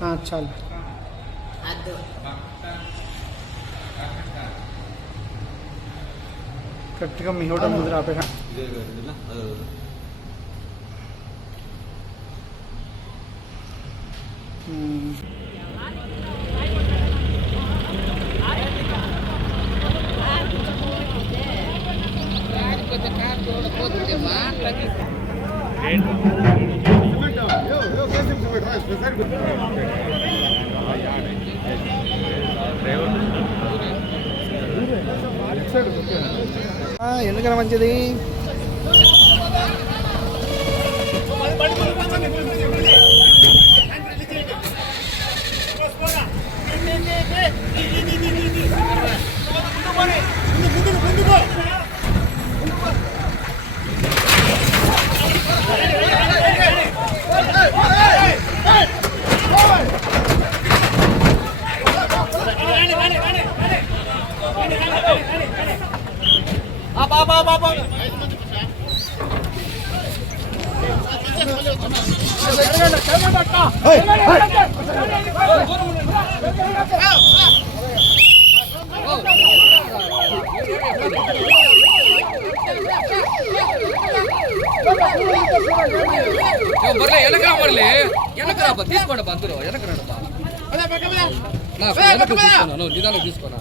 చాలు కరెక్ట్గా మీ హోటల్ ముందు ఆపేనా. ఎందుకన్నా మంచిది. తీసుకోండి బంతులు నిదానం తీసుకోనా.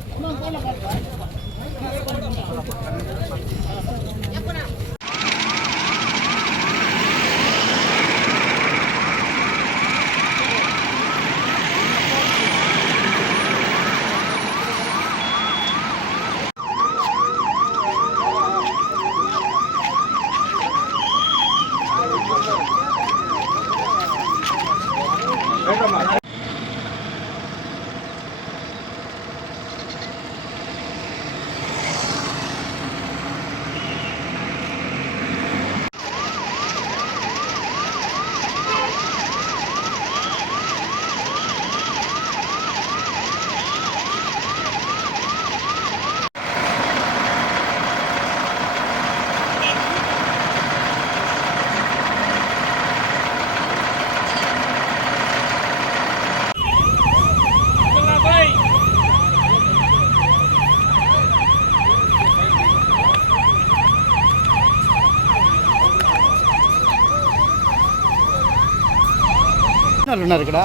ఉన్నారు ఇక్కడ.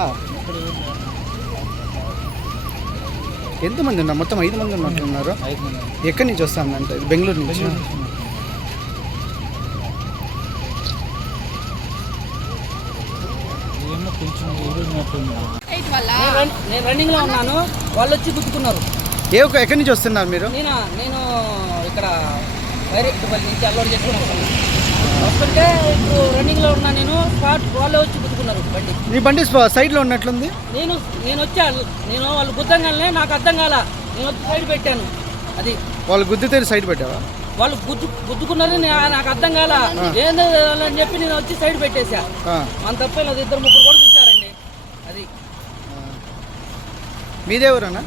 ఎంతమంది ఉన్నారు? మొత్తం 5 మంది ఉన్నట్టున్నారు. ఎక్కడి నుంచి వస్తానంటే బెంగళూరు నుంచి. నేను రన్నింగ్ లో ఉన్నాను, వాళ్ళు వచ్చి గుర్తుకున్నారు. ఎక్కడి నుంచి వస్తున్నారు మీరు? నేను ఇక్కడ వైరెక్ట్పల్లి నుంచి అల్లోడ్ చేసుకుని వస్తుంటే ఇప్పుడు రన్నింగ్ లో ఉన్నా నేను. స్పాట్ వాళ్ళే వచ్చి గుర్తుకున్నారు బండి. నీ బండి సైడ్ లో ఉన్నట్లుంది. నేను వచ్చాను, వాళ్ళు గుద్దంగానే నాకు అర్థం కాల, నేను వచ్చి సైడ్ పెట్టాను. అది వాళ్ళు గుద్దితే సైడ్ పెట్టావా? వాళ్ళు గుద్దుకున్నారు, నాకు అర్థం కాల ఏందో అని చెప్పి నేను వచ్చి సైడ్ పెట్టేశా. మన తప్పలేదు, 2-3 కూడా చూసారండి. అది మీదేవరన్నా?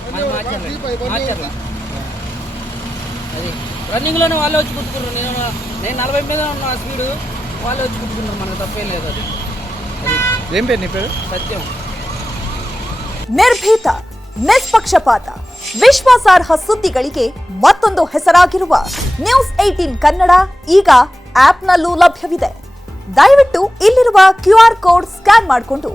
మార్చర్ల. అది రన్నింగ్ లోనే వాళ్ళే వచ్చి కుట్టుకున్నారు. నేను 40 మీద ఉన్న స్పీడ్, వాళ్ళే వచ్చి కుట్టుకున్నారు. మనకు తప్పేం లేదు. అది ఏం పేరు నీ పేరు? ಸತ್ಯಂ. ನಿರ್ಭೀತ, ನಿಷ್ಪಕ್ಷಪಾತ, ವಿಶ್ವಾಸಾರ್ಹ ಸುದ್ದಿಗಳಿಗೆ ಮತ್ತೊಂದು ಹೆಸರಾಗಿರುವ ನ್ಯೂಸ್ 18 ಕನ್ನಡ ಈಗ ಆಪ್ನಲ್ಲೂ ಲಭ್ಯವಿದೆ. ದಯವಿಟ್ಟು ಇಲ್ಲಿರುವ QR ಕೋಡ್ ಸ್ಕ್ಯಾನ್ ಮಾಡಿಕೊಂಡು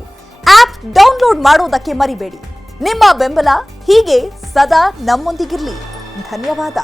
ಆಪ್ ಡೌನ್ಲೋಡ್ ಮಾಡೋದಕ್ಕೆ ಮರಿಬೇಡಿ. ನಿಮ್ಮ ಬೆಂಬಲ ಹೀಗೆ ಸದಾ ನಮ್ಮೊಂದಿಗಿರಲಿ. ಧನ್ಯವಾದ.